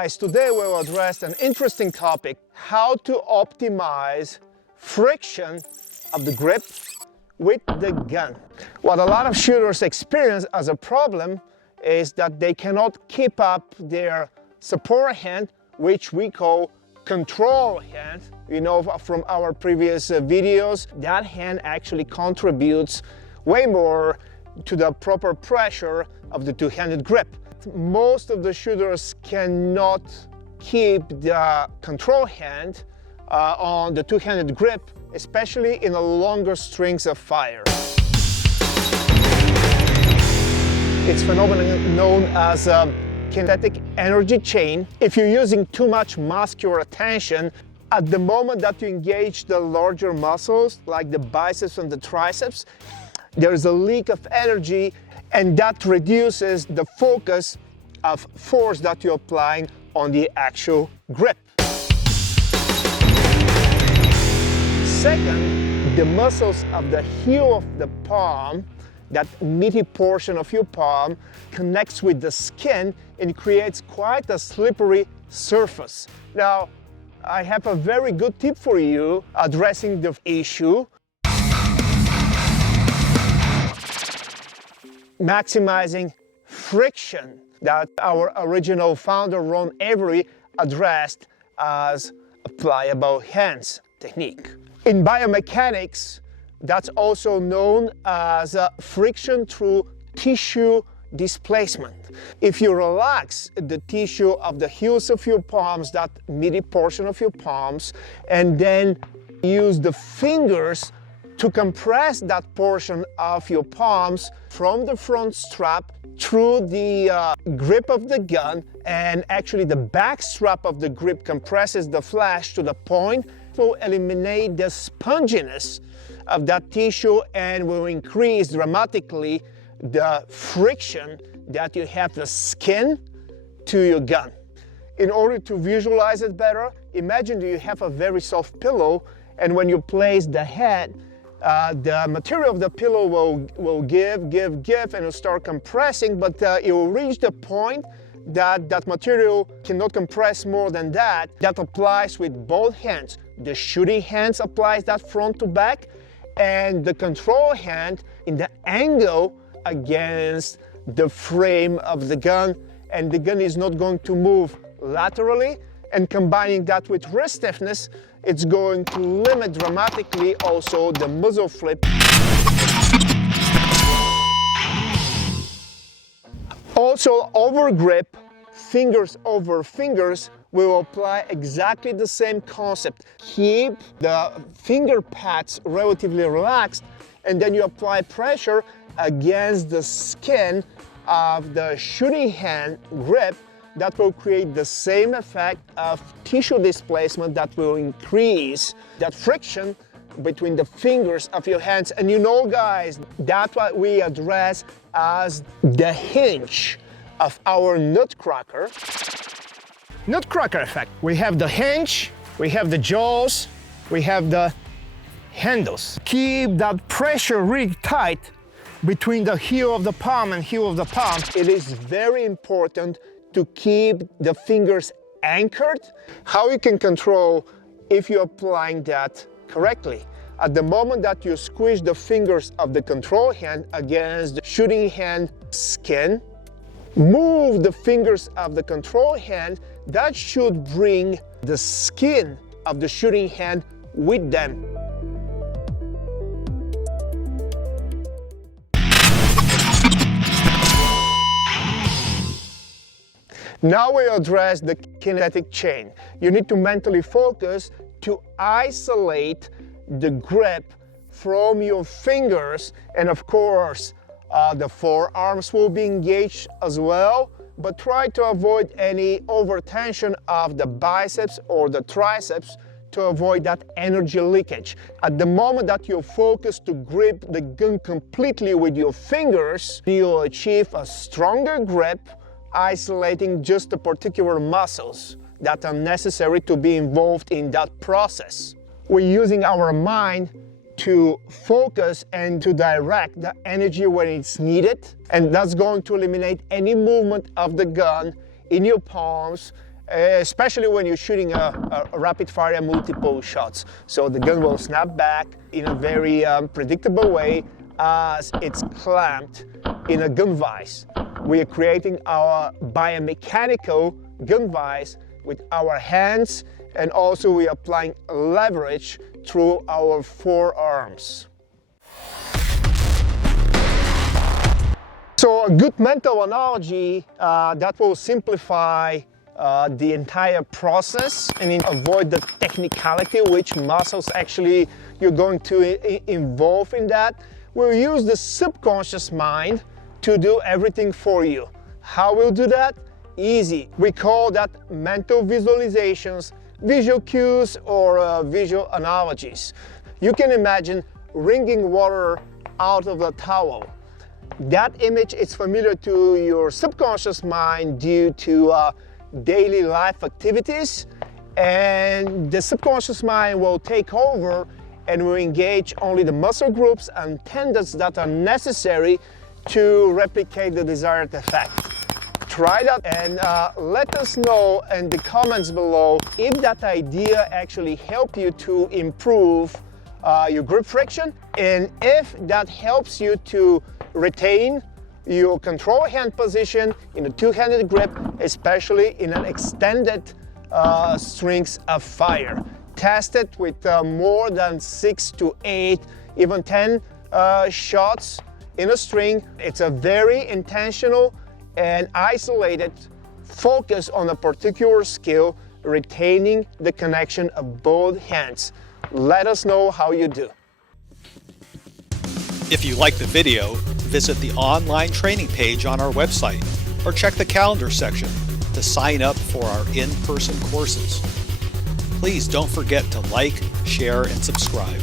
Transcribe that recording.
guys, today we'll address an interesting topic: how to optimize friction of the grip with the gun. What a lot of shooters experience as a problem is that they cannot keep up their support hand, which we call control hand. You know from our previous videos, that hand actually contributes way more to the proper pressure of the two-handed grip. Most of the shooters cannot keep the control hand on the two-handed grip, especially in the longer strings of fire. It's a phenomenon known as kinetic energy chain. If you're using too much muscular tension, at the moment that you engage the larger muscles, like the biceps and the triceps, there's a leak of energy, and that reduces the focus of force that you're applying on the actual grip. Second, the muscles of the heel of the palm, that meaty portion of your palm, connects with the skin and creates quite a slippery surface. Now, I have a very good tip for you addressing the issue. Maximizing friction that our original founder Ron Avery addressed as a pliable hands technique. In biomechanics, that's also known as friction through tissue displacement. If you relax the tissue of the heels of your palms, that meaty portion of your palms, and then use the fingers to compress that portion of your palms from the front strap through the grip of the gun, and actually the back strap of the grip compresses the flash to the point to eliminate the sponginess of that tissue and will increase dramatically the friction that you have the skin to your gun. In order to visualize it better, imagine that you have a very soft pillow, and when you place the head, the material of the pillow will give, and it'll start compressing, but it will reach the point that that material cannot compress more than that. That applies with both hands. The shooting hands applies that front to back, and the control hand in the angle against the frame of the gun, and the gun is not going to move laterally. And combining that with wrist stiffness, it's going to limit dramatically also the muzzle flip. Also, over grip, fingers over fingers, will apply exactly the same concept. Keep the finger pads relatively relaxed, and then you apply pressure against the skin of the shooting hand grip. That will create the same effect of tissue displacement that will increase that friction between the fingers of your hands. And you know, guys, that's what we address as the hinge of our nutcracker. Nutcracker effect. We have the hinge, we have the jaws, we have the handles. Keep that pressure really tight between the heel of the palm and heel of the palm. It is very important to keep the fingers anchored. How you can control if you're applying that correctly. At the moment that you squish the fingers of the control hand against the shooting hand skin, move the fingers of the control hand. That should bring the skin of the shooting hand with them. Now we address the kinetic chain. You need to mentally focus to isolate the grip from your fingers, and of course the forearms will be engaged as well, but try to avoid any overtension of the biceps or the triceps to avoid that energy leakage. At the moment that you focus to grip the gun completely with your fingers, you'll achieve a stronger grip, isolating just the particular muscles that are necessary to be involved in that process. We're using our mind to focus and to direct the energy when it's needed, and that's going to eliminate any movement of the gun in your palms especially when you're shooting a rapid-fire multiple shots. So the gun will snap back in a very predictable way as it's clamped in a gun vise. We are creating our biomechanical gun vise with our hands, and also we are applying leverage through our forearms. So a good mental analogy that will simplify the entire process and avoid the technicality, which muscles actually you're going to involve in that. We'll use the subconscious mind to do everything for you. How we'll do that? Easy. We call that mental visualizations, visual cues, or visual analogies. You can imagine wringing water out of a towel. That image is familiar to your subconscious mind due to daily life activities, and the subconscious mind will take over and will engage only the muscle groups and tendons that are necessary to replicate the desired effect. Try that and let us know in the comments below if that idea actually helped you to improve your grip friction, and if that helps you to retain your control hand position in a two-handed grip, especially in an extended strings of fire. Test it with more than 6 to 8, even 10 shots in a string. It's a very intentional and isolated focus on a particular skill, retaining the connection of both hands. Let us know how you do. If you like the video, visit the online training page on our website or check the calendar section to sign up for our in-person courses. Please don't forget to like, share, and subscribe.